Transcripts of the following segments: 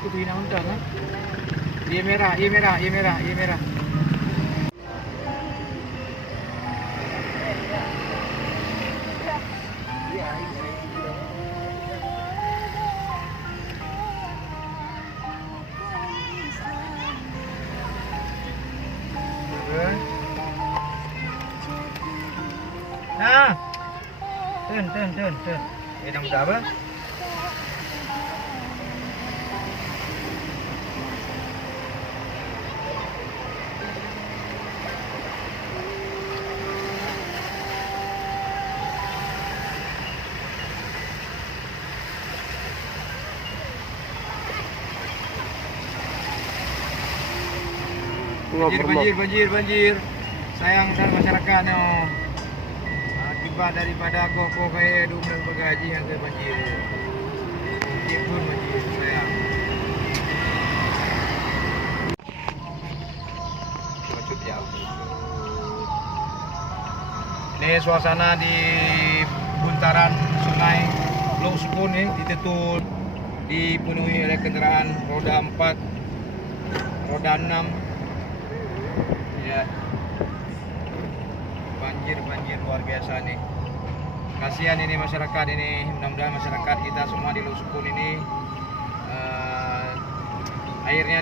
Putih na unta kan? Iya merah, iya merah, iya merah, iya merah. Nah, turn. Ini yang udah apa? Banjir. Sayang dan masyarakat no. Akibat daripada kok kayak dumel bagaji yang ke banjir. Itu banjir sayang. Maksud ya. Ini suasana di buntaran sungai Lok Sukun nih, ditutup, dipenuhi oleh kendaraan roda 4, roda 6. Ya, banjir luar biasa nih. Kasihan ini masyarakat ini, mudah-mudahan masyarakat kita semua di Lok Sukun ini airnya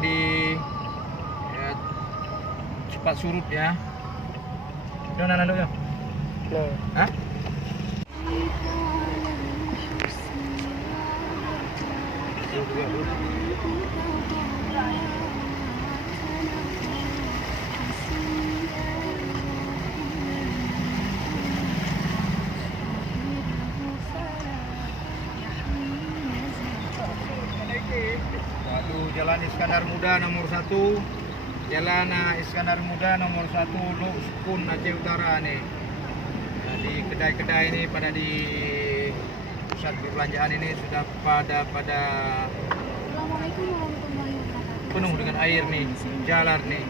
cepat surut ya. Udah nana dulu ya. Hah? Jalan Iskandar Muda nomor 1, Jalan Iskandar Muda nomor 1 Lok Sukun Aceh Utara nih. Nah, di kedai-kedai ini pada di pusat perbelanjaan ini sudah pada penuh dengan air nih, jalan nih.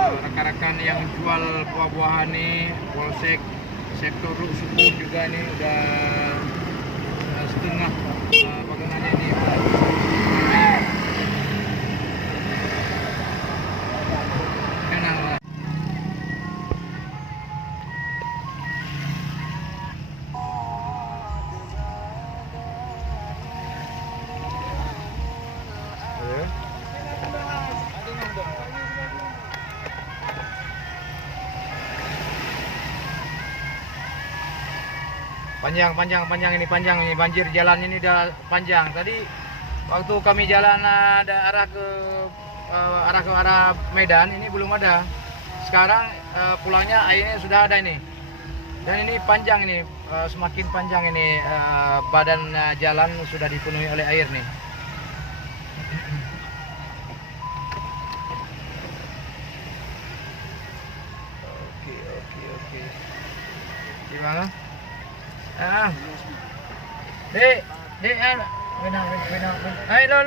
Rekan-rekan yang jual buah-buahan nih, polsek sektor Lok Sukun juga nih udah setengah bangunannya ini tenang lah. Panjang ini banjir jalan ini udah panjang. Tadi waktu kami jalan ada arah ke arah Medan ini belum ada. Sekarang pulangnya airnya sudah ada ini. Dan ini panjang ini, semakin panjang ini badan jalan sudah dipenuhi oleh air nih. Oke. Gimana? Dek, benar. Ay, lo.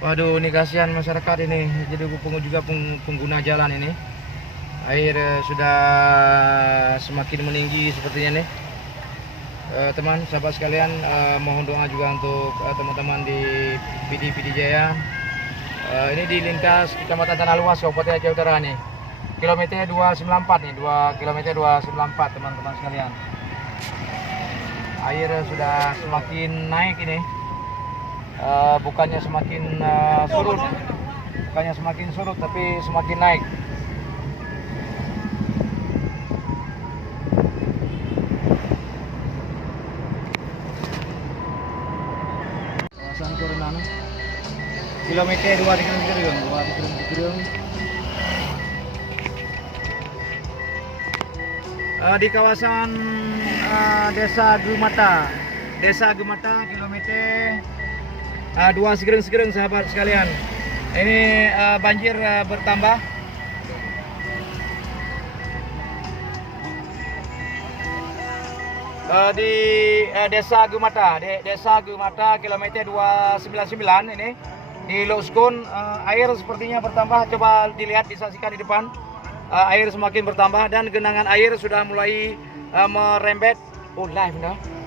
Waduh, ini kasihan masyarakat ini. Jadi juga pengguna jalan ini. Air sudah semakin meninggi sepertinya nih. Teman, sahabat sekalian, mohon doa juga untuk teman-teman di PD Jaya. Ini di lintas Kecamatan Tanah Luas, Kabupaten Aceh Utara nih. Kilometer 294 nih, kilometer 294 teman-teman sekalian. Air sudah semakin naik ini, bukannya semakin surut, tapi semakin naik. Kawasan turunan kilometer 2 km. Di kawasan Desa Gemata kilometer 2 segereng sahabat sekalian. Ini banjir bertambah. Di Desa Gemata kilometer 299 ini di Lok Sukun, air sepertinya bertambah. Coba dilihat, disaksikan di depan. air semakin bertambah dan genangan air sudah mulai merembet. Oh live nah.